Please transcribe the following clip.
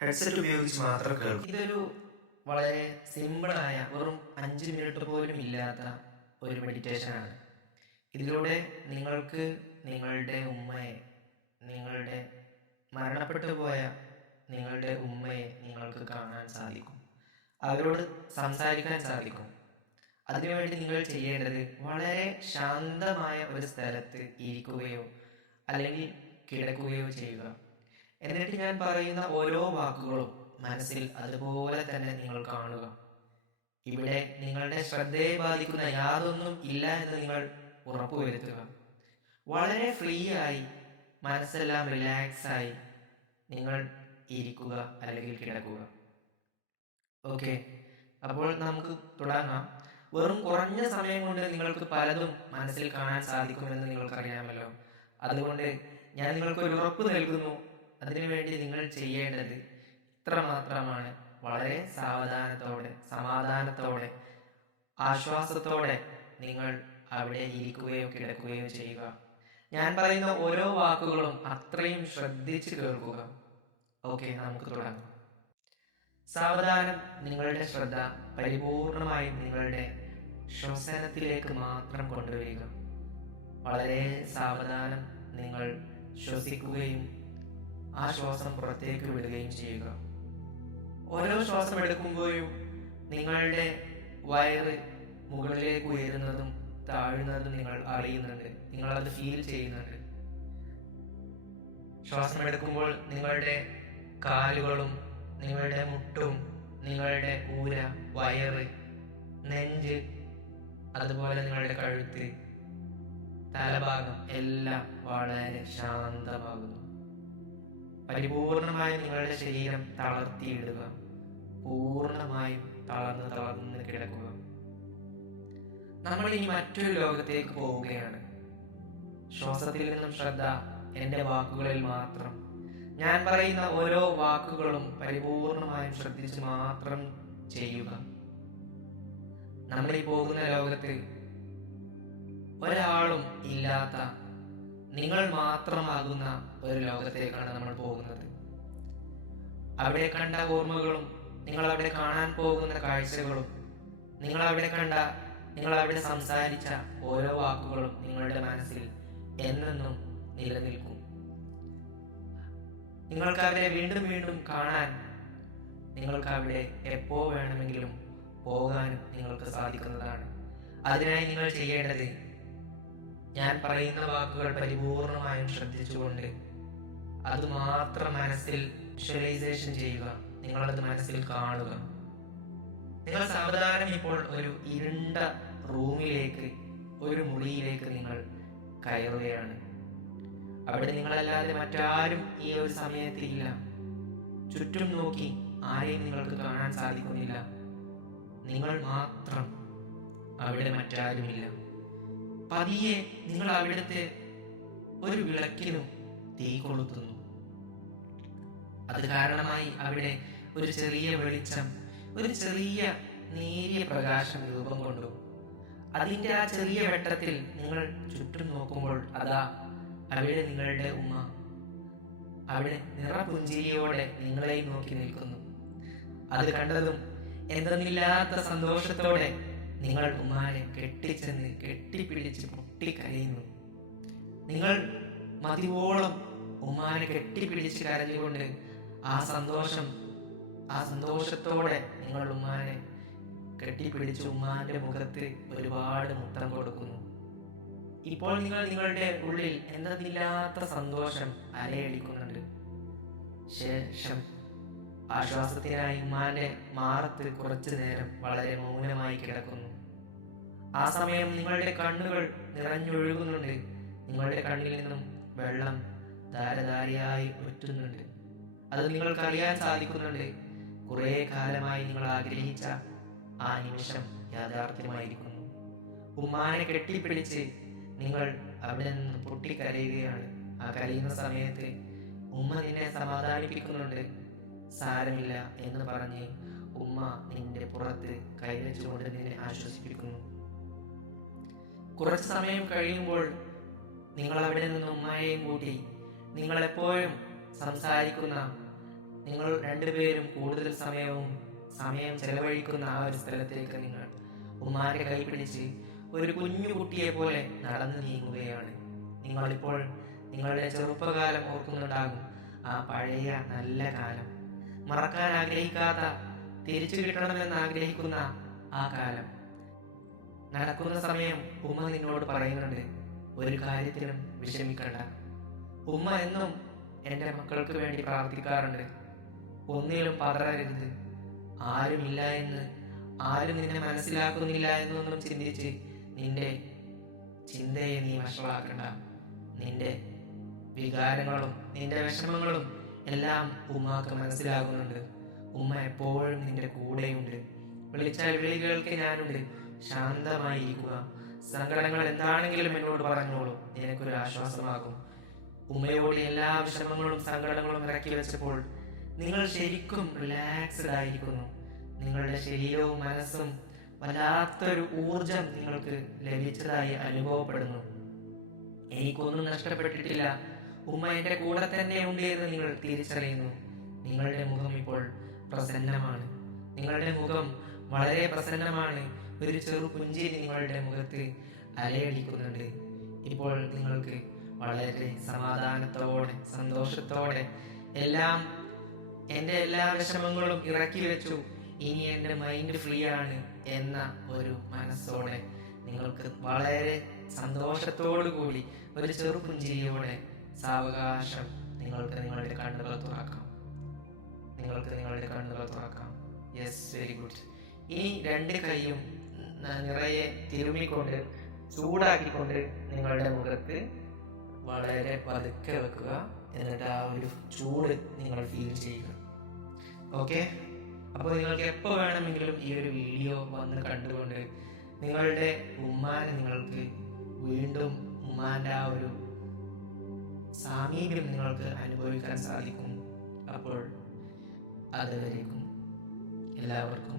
Headset ഉപയോഗിച്ച് മാത്രം കേൾക്കും. ഇതൊരു വളരെ സിമ്പിളായ വെറും അഞ്ച് മിനിറ്റ് പോലും ഇല്ലാത്ത ഒരു മെഡിറ്റേഷനാണ് ഇതിലൂടെ നിങ്ങൾക്ക് നിങ്ങളുടെ ഉമ്മയെ നിങ്ങളുടെ മരണപ്പെട്ടു പോയ നിങ്ങളുടെ ഉമ്മയെ നിങ്ങൾക്ക് കാണാൻ സാധിക്കും. അവരോട് സംസാരിക്കാൻ സാധിക്കും. അതിനുവേണ്ടി നിങ്ങൾ ചെയ്യേണ്ടത് വളരെ ശാന്തമായ ഒരു സ്ഥലത്ത് ഇരിക്കുകയോ അല്ലെങ്കിൽ കിടക്കുകയോ ചെയ്യുക. എന്നിട്ട് ഞാൻ പറയുന്ന ഓരോ വാക്കുകളും മനസ്സിൽ അതുപോലെ തന്നെ നിങ്ങൾ കാണുക. ഇവിടെ നിങ്ങളുടെ ശ്രദ്ധയെ ബാധിക്കുന്ന യാതൊന്നും ഇല്ല എന്ന് നിങ്ങൾ ഉറപ്പുവരുത്തുക. വളരെ ഫ്രീ ആയി മനസ്സെല്ലാം റിലാക്സ് ആയി നിങ്ങൾ ഇരിക്കുക അല്ലെങ്കിൽ കിടക്കുക. ഓക്കെ അപ്പോൾ നമുക്ക് തുടങ്ങാം. വെറും കുറഞ്ഞ സമയം കൊണ്ട് നിങ്ങൾക്ക് പലതും മനസ്സിൽ കാണാൻ സാധിക്കുമെന്ന് നിങ്ങൾക്കറിയാമല്ലോ. അതുകൊണ്ട് ഞാൻ നിങ്ങൾക്ക് ഒരു ഉറപ്പ് നൽകുന്നു. അതിനുവേണ്ടി നിങ്ങൾ ചെയ്യേണ്ടത് ഇത്ര മാത്രമാണ്. വളരെ സാവധാനത്തോടെ സമാധാനത്തോടെ ആശ്വാസത്തോടെ നിങ്ങൾ അവിടെ ഇരിക്കുകയോ കിടക്കുകയോ ചെയ്യുക. ഞാൻ പറയുന്ന ഓരോ വാക്കുകളും അത്രയും ശ്രദ്ധിച്ച് കേൾക്കുക. ഓക്കെ നമുക്ക് തുടങ്ങാം. സാവധാനം നിങ്ങളുടെ ശ്രദ്ധ പരിപൂർണമായും നിങ്ങളുടെ ശ്വസനത്തിലേക്ക് മാത്രം കൊണ്ടുവരിക. വളരെ സാവധാനം നിങ്ങൾ ശ്വസിക്കുകയും ആ ശ്വാസം പുറത്തേക്ക് വിടുകയും ചെയ്യുക. ഓരോ ശ്വാസം എടുക്കുമ്പോഴും നിങ്ങളുടെ വയറ് മുകളിലേക്ക് ഉയരുന്നതും താഴുന്നതും നിങ്ങൾ അറിയുന്നുണ്ട്. നിങ്ങൾ അത് ഫീൽ ചെയ്യുന്നുണ്ട്. ശ്വാസം എടുക്കുമ്പോൾ നിങ്ങളുടെ കാലുകളും നിങ്ങളുടെ മുട്ടും നിങ്ങളുടെ ഊര വയറ് നെഞ്ച് അതുപോലെ നിങ്ങളുടെ കഴുത്ത് തലഭാഗം എല്ലാം വളരെ ശാന്തമാകുന്നു. പരിപൂർണമായും നിങ്ങളുടെ ശരീരം തളർത്തിയിടുക. പൂർണമായും തളർന്ന് തളർന്ന് കിടക്കുക. നമ്മൾ ഇനി മറ്റൊരു ലോകത്തേക്ക് പോവുകയാണ്. ശ്വാസത്തിൽ നിന്നും ശ്രദ്ധ എന്റെ വാക്കുകളിൽ മാത്രം. ഞാൻ പറയുന്ന ഓരോ വാക്കുകളും പരിപൂർണമായും ശ്രദ്ധിച്ച് മാത്രം ചെയ്യുക. നമ്മൾ ഈ പോകുന്ന ലോകത്തിൽ ഒരാളും ഇല്ലാത്ത നിങ്ങൾ മാത്രമാകുന്ന ഒരു ലോകത്തേക്കാണ് നമ്മൾ പോകുന്നത്. അവിടെ കണ്ട ഓർമ്മകളും നിങ്ങൾ അവിടെ കാണാൻ പോകുന്ന കാഴ്ചകളും നിങ്ങൾ അവിടെ കണ്ട നിങ്ങൾ അവിടെ സംസാരിച്ച ഓരോ വാക്കുകളും നിങ്ങളുടെ മനസ്സിൽ എന്നെന്നും നിലനിൽക്കും. നിങ്ങൾക്ക് അവരെ വീണ്ടും വീണ്ടും കാണാൻ നിങ്ങൾക്ക് അവിടെ എപ്പോ വേണമെങ്കിലും പോകാനും നിങ്ങൾക്ക് സാധിക്കുന്നതാണ്. അതിനായി നിങ്ങൾ ചെയ്യേണ്ടത് ഞാൻ പറയുന്ന വാക്കുകൾ പരിപൂർണമായും ശ്രദ്ധിച്ചുകൊണ്ട് അത് മാത്രം മനസ്സിൽ വിഷ്വലൈസേഷൻ ചെയ്യുക. നിങ്ങളത് മനസ്സിൽ കാണുക. നിങ്ങൾ സാവധാനം ഇപ്പോൾ ഒരു ഇരുണ്ട റൂമിലേക്ക് ഒരു മുറിയിലേക്ക് നിങ്ങൾ കയറുകയാണ്. അവിടെ നിങ്ങളല്ലാതെ മറ്റാരും ഈ ഒരു സമയത്ത് ഇല്ല. ചുറ്റും നോക്കി ആരെയും നിങ്ങൾക്ക് കാണാൻ സാധിക്കുന്നില്ല. നിങ്ങൾ മാത്രം അവിടെ മറ്റാരുമില്ല. പതിയെ നിങ്ങൾ അവിടുത്തെ ഒരു വിളക്കിനും തീ കൊളുത്തുന്നു. അത് കാരണമായി അവിടെ ഒരു ചെറിയ വെളിച്ചം ഒരു ചെറിയ നേരിയ പ്രകാശം രൂപം കൊണ്ടു. അതിന്റെ ആ ചെറിയ വെട്ടത്തിൽ നിങ്ങൾ ചുറ്റും നോക്കുമ്പോൾ അതാ അവിടെ നിങ്ങളുടെ ഉമ്മ. അവിടെ നിറപുഞ്ചിരിയോടെ നിങ്ങളെയും നോക്കി നിൽക്കുന്നു. അത് കണ്ടതും എന്തെന്നില്ലാത്ത സന്തോഷത്തോടെ നിങ്ങൾ ഉമ്മാനെ കെട്ടിച്ചെന്ന് കെട്ടിപ്പിടിച്ച് പൊട്ടിക്കരയുന്നു. നിങ്ങൾ മതിവോളം ഉമ്മാനെ കെട്ടിപ്പിടിച്ച് കരഞ്ഞുകൊണ്ട് ആ സന്തോഷം ആ സന്തോഷത്തോടെ നിങ്ങൾ ഉമ്മാനെ കെട്ടിപ്പിടിച്ച് ഉമ്മാന്റെ മുഖത്ത് ഒരുപാട് മുത്തം കൊടുക്കുന്നു. ഇപ്പോൾ നിങ്ങൾ നിങ്ങളുടെ ഉള്ളിൽ എന്തെന്നില്ലാത്ത സന്തോഷം അലയടിക്കുന്നുണ്ട്. ശേഷം ആശ്വാസത്തിനായി ഉമ്മാന്റെ മാറത്ത് കുറച്ചു നേരം വളരെ മൗനമായി കിടക്കുന്നു. ആ സമയം നിങ്ങളുടെ കണ്ണുകൾ നിറഞ്ഞൊഴുകുന്നുണ്ട്. നിങ്ങളുടെ കണ്ണിൽ നിന്നും വെള്ളം ധാരധാരയായി ഒറ്റുന്നുണ്ട് അത് നിങ്ങൾക്ക് അറിയാൻ സാധിക്കുന്നുണ്ട്. കുറെ കാലമായി നിങ്ങൾ ആഗ്രഹിച്ച ആ നിമിഷം യാഥാർത്ഥ്യമായിരിക്കുന്നു. ഉമ്മാനെ കെട്ടിപ്പിടിച്ച് നിങ്ങൾ അവിടെ നിന്ന് പൊട്ടിക്കരയുകയാണ്. ആ കരയുന്ന സമയത്ത് ഉമ്മ നിന്നെ സമാധാനിപ്പിക്കുന്നുണ്ട്. സാരമില്ല എന്ന് പറഞ്ഞ് ഉമ്മ നിന്റെ പുറത്ത് കൈവച്ചുകൊണ്ട് നിന്നെ ആശ്വസിപ്പിക്കുന്നു. കുറച്ച് സമയം കഴിയുമ്പോൾ നിങ്ങൾ അവിടെ നിന്ന് ഉമ്മയെയും കൂട്ടി നിങ്ങളെപ്പോഴും സംസാരിക്കുന്ന നിങ്ങൾ രണ്ടുപേരും കൂടുതൽ സമയവും സമയം ചെലവഴിക്കുന്ന ആ ഒരു സ്ഥലത്തേക്ക് നിങ്ങൾ ഉമ്മാരെ കൈപിടിച്ച് ഒരു കുഞ്ഞു കുട്ടിയെ പോലെ നടന്നു നീങ്ങുകയാണ്. നിങ്ങളിപ്പോൾ നിങ്ങളുടെ ചെറുപ്പകാലം ഓർക്കുന്നുണ്ടാകും. ആ പഴയ നല്ല കാലം. മറക്കാൻ ആഗ്രഹിക്കാത്ത തിരിച്ചു കിട്ടണമെന്ന് ആഗ്രഹിക്കുന്ന ആ കാലം. നടക്കുന്ന സമയം ഉമ്മ നിന്നോട് പറയുന്നുണ്ട് ഒരു കാര്യത്തിലും വിഷമിക്കണ്ട. ഉമ്മ എന്നും എന്റെ മക്കൾക്ക് വേണ്ടി പ്രാർത്ഥിക്കാറുണ്ട്. ഒന്നിലും പതറരുത്. ആരുമില്ല എന്ന് ആരും നിന്നെ മനസ്സിലാക്കുന്നില്ല എന്നൊന്നും ചിന്തിച്ച് നിന്റെ ചിന്തയെ നീ വഷളാക്കണ്ട. നിന്റെ വികാരങ്ങളും നിന്റെ വിഷമങ്ങളും എല്ലാം ഉമ്മാക്ക് മനസ്സിലാകുന്നുണ്ട്. ഉമ്മ എപ്പോഴും നിന്റെ കൂടെയുണ്ട്. വിളിച്ചാൽ വിളികൾക്ക് ഞാനുണ്ട്. ശാന്തമായി ഇരിക്കുക സങ്കടങ്ങൾ എന്താണെങ്കിലും എന്നോട് പറഞ്ഞോളൂ. നിനക്കൊരു ആശ്വാസമാകും. ഉമ്മയോട് എല്ലാ വിഷമങ്ങളും സങ്കടങ്ങളും ഇറക്കി വെച്ചപ്പോൾ നിങ്ങൾ ശരിക്കും റിലാക്സ്ഡ് ആയിരിക്കുന്നു. നിങ്ങളുടെ ശരീരവും മനസ്സും വല്ലാത്തൊരു ഊർജം നിങ്ങൾക്ക് ലഭിച്ചതായി അനുഭവപ്പെടുന്നു. എനിക്കൊന്നും നഷ്ടപ്പെട്ടിട്ടില്ല. ഉമ്മ എന്റെ കൂടെ തന്നെ ഉണ്ട് എന്ന് നിങ്ങൾ തിരിച്ചറിയുന്നു. നിങ്ങളുടെ മുഖം ഇപ്പോൾ പ്രസന്നമാണ്. നിങ്ങളുടെ മുഖം വളരെ പ്രസന്നമാണ്. ഒരു ചെറു പുഞ്ചിരി നിങ്ങളുടെ മുഖത്ത് അലയടിക്കുന്നുണ്ട്. ഇപ്പോൾ നിങ്ങൾക്ക് വളരെ സമാധാനത്തോടെ സന്തോഷത്തോടെ എല്ലാം എന്റെ എല്ലാ വിഷമങ്ങളും ഇറക്കി വെച്ചു. ഇനി എന്റെ മൈൻഡ് ഫ്രീ ആണ് എന്ന ഒരു മനസ്സോടെ നിങ്ങൾക്ക് വളരെ സന്തോഷത്തോടു കൂടി ഒരു ചെറു പുഞ്ചിരിയോടെ സാവകാശം നിങ്ങൾക്ക് നിങ്ങളുടെ കണ്ണുകൾ തുറക്കാം. നിങ്ങൾക്ക് നിങ്ങളുടെ കണ്ണുകൾ തുറക്കാം. യെസ് വെരി ഗുഡ് ഈ രണ്ട് കൈയും നിറയെ തിരുമ്മിക്കൊണ്ട് ചൂടാക്കിക്കൊണ്ട് നിങ്ങളുടെ മുഖത്ത് വളരെ പതുക്കെ വെക്കുക. എന്നിട്ട് ആ ഒരു ചൂട് നിങ്ങൾ ഫീൽ ചെയ്യുക. ഓക്കെ അപ്പോൾ നിങ്ങൾക്ക് എപ്പോൾ വേണമെങ്കിലും ഈ ഒരു വീഡിയോ വന്ന് കണ്ടുകൊണ്ട് നിങ്ങളുടെ ഉമ്മാനെ നിങ്ങൾക്ക് വീണ്ടും ഉമ്മാന്റെ ആ ഒരു സാമീപ്യം നിങ്ങൾക്ക് അനുഭവിക്കാൻ സാധിക്കും. അപ്പോൾ അതുവരേക്കും എല്ലാവർക്കും